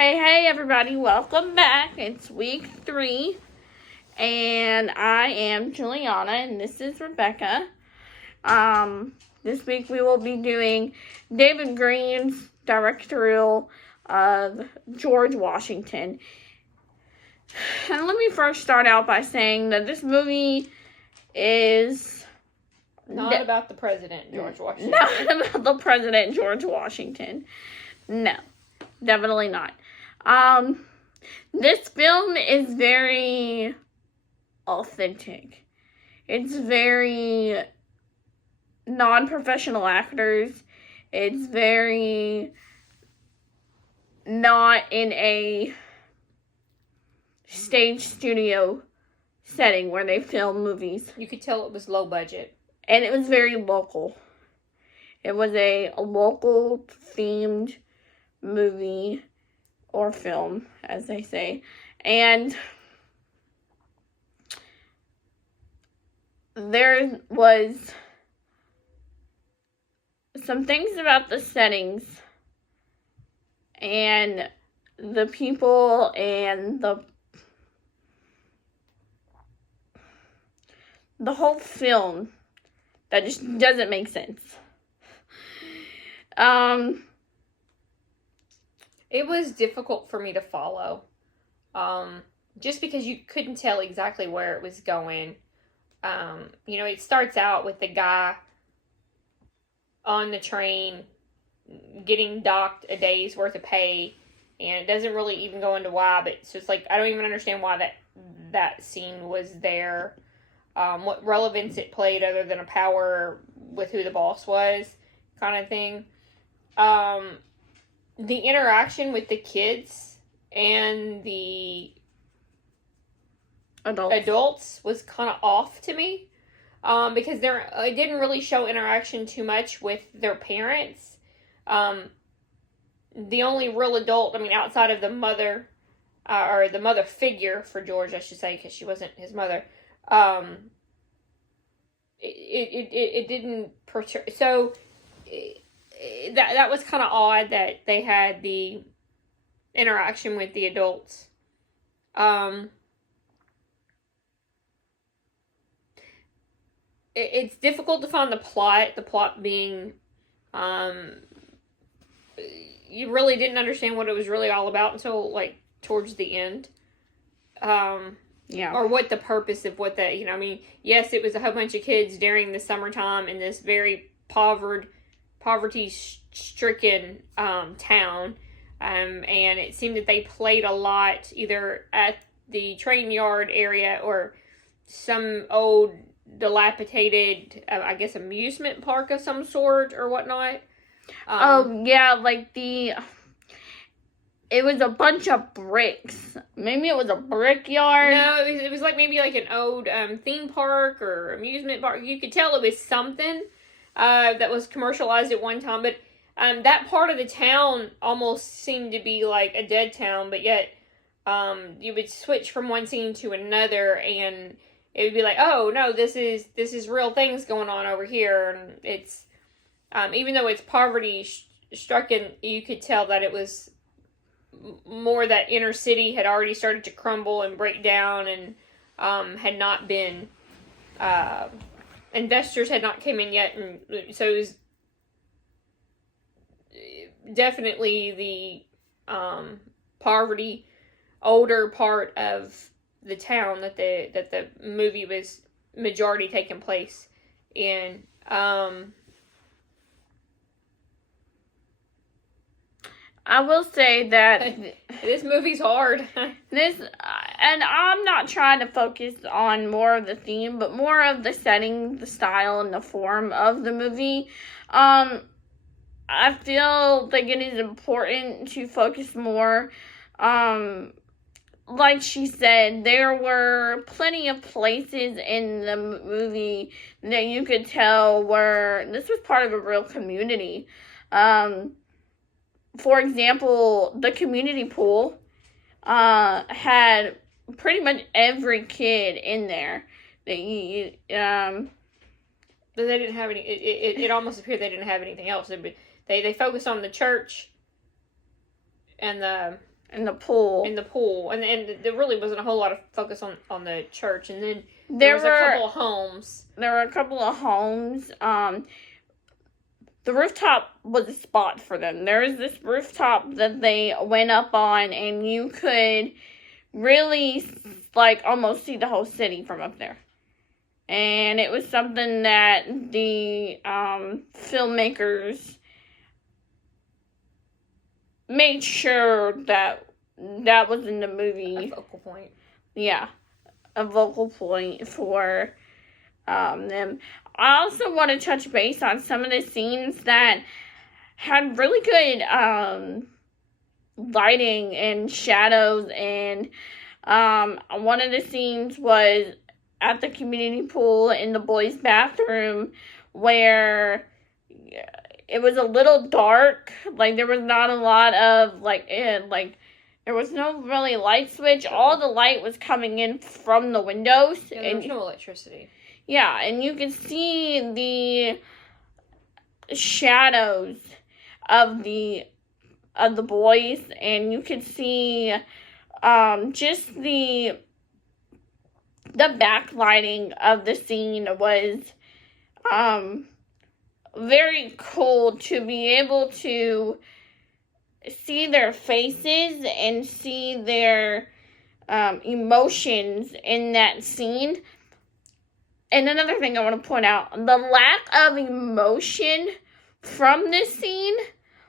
Hey, everybody, welcome back. It's week 3, and I am Juliana, and this is Rebecca. This week we will be doing David Green's directorial of George Washington. And let me first start out by saying that this movie is not about the president, George Washington. Not about the president, George Washington. No, definitely not. This film is very authentic. It's very non-professional actors. It's very not in a stage studio setting where they film movies. You could tell it was low budget. And it was very local. It was a local themed movie or film, as they say. And there was some things about the settings and the people and the whole film that just doesn't make sense. It was difficult for me to follow. Just because you couldn't tell exactly where it was going. It starts out with the guy on the train getting docked a day's worth of pay, and it doesn't really even go into why, but it's just like, I don't even understand why that scene was there. What relevance it played other than a power with who the boss was kind of thing. The interaction with the kids and the adults was kind of off to me. Because it didn't really show interaction too much with their parents. The only real adult, outside of the mother, or the mother figure for George, I should say, because she wasn't his mother, it didn't portray. So that was kind of odd that they had the interaction with the adults. It's difficult to find the plot being, you really didn't understand what it was really all about until, towards the end. Yeah. Or what the purpose of what yes, it was a whole bunch of kids during the summertime in this very poverty-stricken town. And it seemed that they played a lot either at the train yard area or some old dilapidated, amusement park of some sort or whatnot. It was a bunch of bricks. Maybe it was a brickyard. No, it was maybe an old theme park or amusement park. You could tell it was something that was commercialized at one time, but that part of the town almost seemed to be like a dead town, but yet you would switch from one scene to another and it would be like, oh no, this is real things going on over here, and it's even though it's poverty stricken, you could tell that it was more that inner city had already started to crumble and break down, and had not been investors had not come in yet, and so it was definitely the poverty older part of the town that the movie was majority taking place in. I will say that this movie's hard. and I'm not trying to focus on more of the theme, but more of the setting, the style, and the form of the movie. I feel like it is important to focus more. Like she said, there were plenty of places in the movie that you could tell where this was part of a real community. For example, the community pool had pretty much every kid in there. But they didn't have any. It almost appeared they didn't have anything else. They focused on the church and the in the pool. And there really wasn't a whole lot of focus on the church. And then there was a couple of homes. There were a couple of homes. The rooftop was a spot for them. There was this rooftop that they went up on, and you could really, like, almost see the whole city from up there. And it was something that the filmmakers made sure that was in the movie. A focal point. Yeah, a focal point for them. I also want to touch base on some of the scenes that had really good lighting and shadows. And one of the scenes was at the community pool in the boys' bathroom, where it was a little dark. Like, there was not a lot of, there was no really light switch. All the light was coming in from the windows. Yeah, there was no electricity. Yeah, and you can see the shadows of the boys, and you can see just the backlighting of the scene was very cool to be able to see their faces and see their emotions in that scene. And another thing I want to point out, the lack of emotion from this scene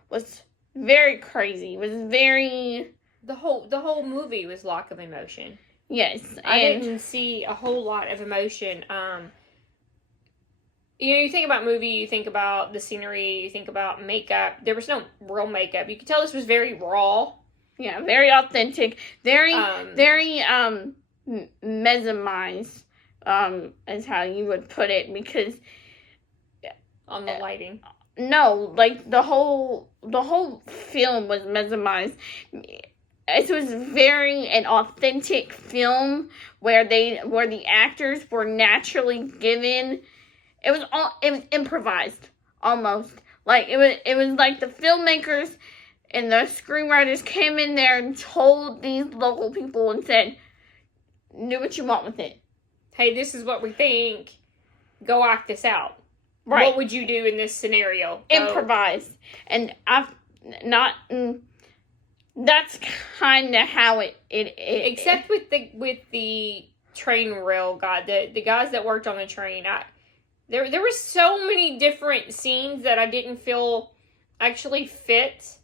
was very crazy. It was very... The whole movie was lack of emotion. Yes. I didn't see a whole lot of emotion. You think about movie, you think about the scenery, you think about makeup. There was no real makeup. You could tell this was very raw. Yeah, very authentic. Very mesmerized. Is how you would put it, because on the lighting. No, like the whole film was mesmerized. It was very an authentic film where the actors were naturally given. It was improvised almost. Like it was like the filmmakers and the screenwriters came in there and told these local people and said, "Do what you want with it. Hey, this is what we think. Go act this out. Right. What would you do in this scenario?" Improvise. And that's kind of how it except with the train rail guy, the guys that worked on the train. There were so many different scenes that I didn't feel actually fit,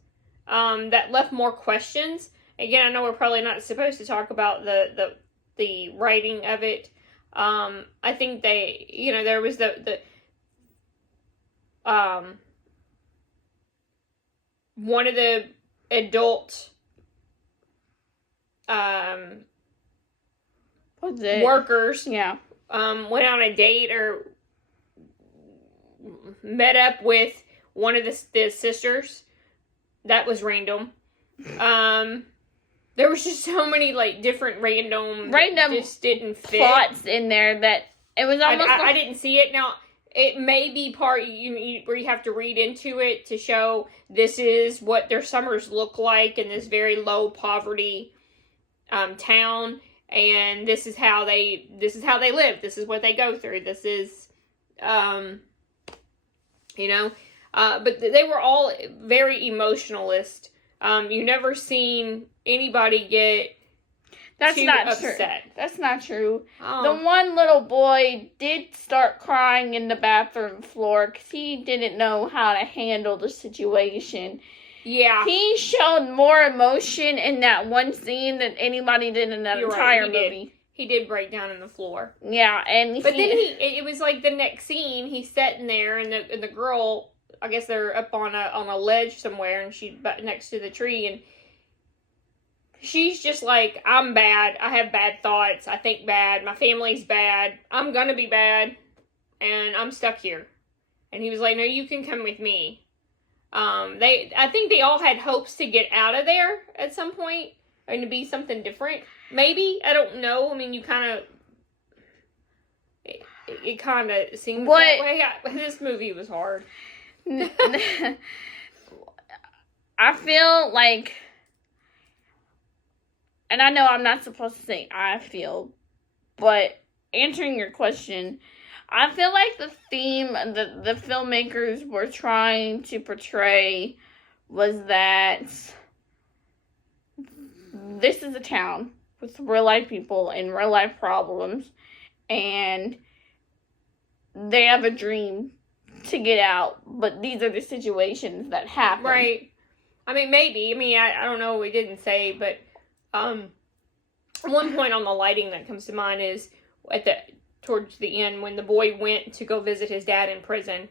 that left more questions. Again, I know we're probably not supposed to talk about the writing of it. I think there was the one of the adult workers went on a date or met up with one of the sisters. That was random. There was just so many different random just didn't fit plots in there that it was almost. I didn't see it. Now it may be part where you have to read into it to show this is what their summers look like in this very low poverty town, and this is how they live. This is what they go through. This is but they were all very emotionalist. You never seen anybody get too upset. That's not true. Oh. The one little boy did start crying in the bathroom floor because he didn't know how to handle the situation. Yeah. He showed more emotion in that one scene than anybody did in that entire movie. He did break down on the floor. Yeah, but then it was like the next scene, he's sitting there, and the girl, I guess they're up on a ledge somewhere, and she's next to the tree, and she's just like, I'm bad. I have bad thoughts. I think bad. My family's bad. I'm gonna be bad, and I'm stuck here. And he was like, no, you can come with me. I think they all had hopes to get out of there at some point and to be something different. Maybe, I don't know. I mean, you kind of. It kind of seemed that way. This movie was hard. I feel like and I know I'm not supposed to say I feel, but answering your question, I feel like the theme the filmmakers were trying to portray was that this is a town with real life people and real life problems, and they have a dream to get out, but these are the situations that happen. Right. I mean, maybe. I mean, I don't know. We didn't say, but one point on the lighting that comes to mind is towards the end when the boy went to go visit his dad in prison.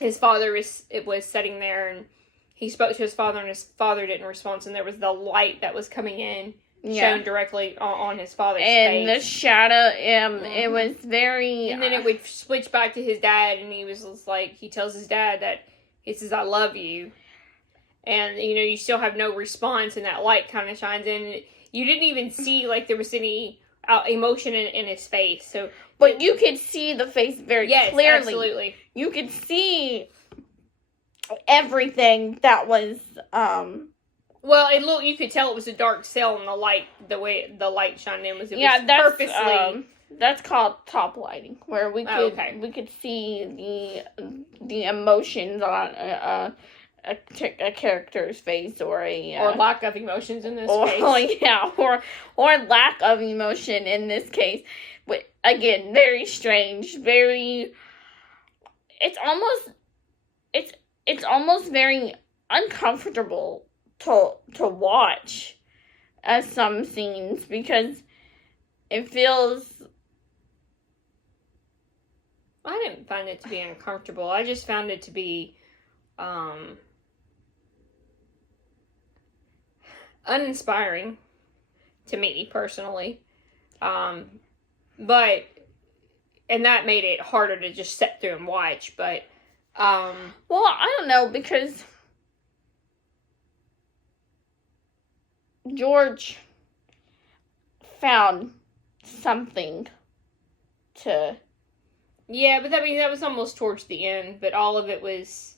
His father was sitting there, and he spoke to his father, and his father didn't respond. And there was the light that was coming in, shone directly on his father's face. And the shadow, it was very... And then it would switch back to his dad, and he was just like, he tells his dad that, he says, I love you. And, you know, you still have no response, and that light kind of shines in. You didn't even see, like, there was any emotion in his face. But you could see the face very clearly. Yes, absolutely. You could see everything that was... Well, you could tell it was a dark cell in the light, the way the light shined in was purposely... that's called top lighting, where we could see the emotions on a character's face or lack of emotions in this case. Or lack of emotion in this case. But again, very strange, very... It's almost very uncomfortable to watch some scenes, because it feels... I didn't find it to be uncomfortable. I just found it to be uninspiring to me personally. But and that made it harder to just sit through and watch, but well, I don't know, because George found something to... Yeah, but that was almost towards the end, but all of it was...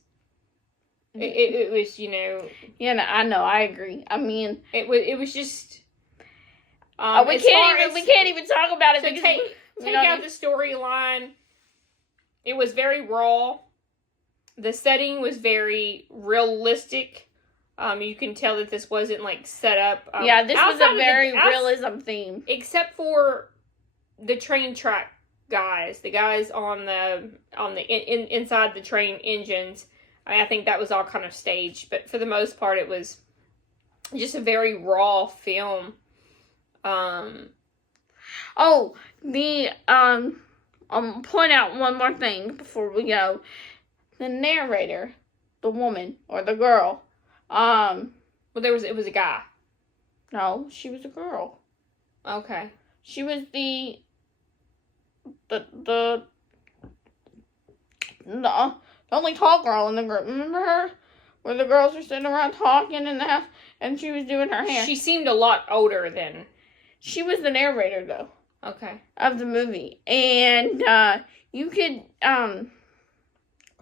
It was, you know... Yeah, no, I know, I agree. I mean... It was just... we can't even talk about it, because... Take out the storyline. It was very raw. The setting was very realistic. You can tell that this wasn't, like, set up. This was a very realism theme. Except for the train track guys, the guys on the inside the train engines. I think that was all kind of staged, but for the most part, it was just a very raw film. I'll point out one more thing before we go. The narrator, the woman or the girl, well, it was a guy. No, she was a girl. Okay. She was the only tall girl in the group. Remember her? Where the girls were sitting around talking in the house, and she was doing her hair. She seemed a lot older than... She was the narrator, though. Okay. Of the movie. And, you could, I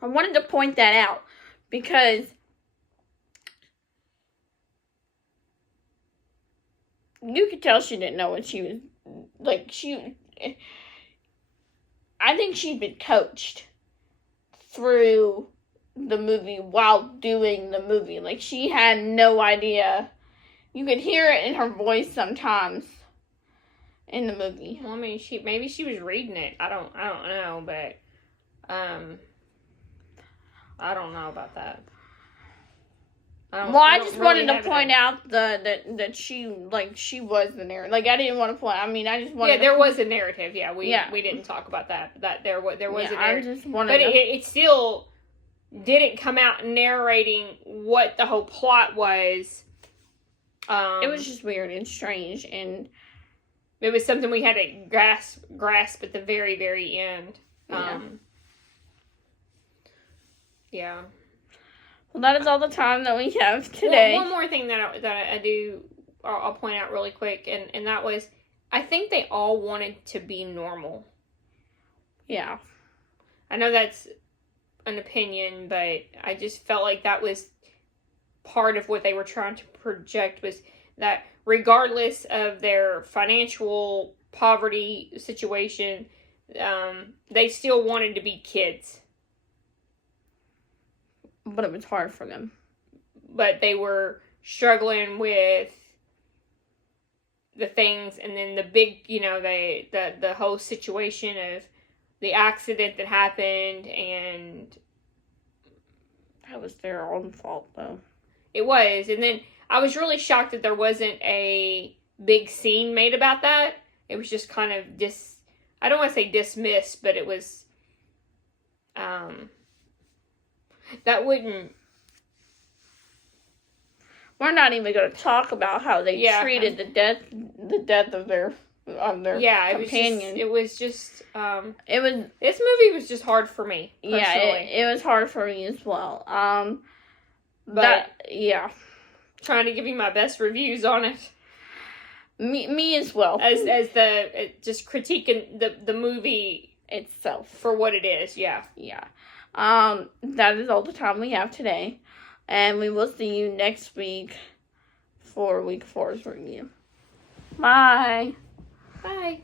wanted to point that out, because you could tell she didn't know what she was, like, I think she'd been coached through the movie while doing the movie. Like, she had no idea. You could hear it in her voice sometimes in the movie. Well, I mean, maybe she was reading it. I don't know, but I don't know about that. I just wanted to point out that she was the narrator. Like, I didn't want to point. I mean, I just wanted. Yeah, there was a narrative. Yeah, we didn't talk about that. That there was a narrative. I just wanted. But it still didn't come out narrating what the whole plot was. It was just weird and strange, and it was something we had to grasp at the very, very end. Yeah. Well, that is all the time that we have today. One more thing that I'll point out really quick, and that was, I think they all wanted to be normal. Yeah. I know that's an opinion, but I just felt like that was part of what they were trying to project, was that regardless of their financial poverty situation, they still wanted to be kids. But it was hard for them. But they were struggling with the things, and then the big, the whole situation of the accident that happened, and that was their own fault, though. It was, and then I was really shocked that there wasn't a big scene made about that. It was just kind of I don't want to say dismissed, but it was, that wouldn't. We're not even going to talk about how they treated the death of their companion. It was just it was. This movie was just hard for me. Personally. Yeah, it was hard for me as well. Trying to give you my best reviews on it. Me as well. As just critiquing the movie itself for what it is. Yeah. Yeah. That is all the time we have today. And we will see you next week for week 4's review. Bye. Bye.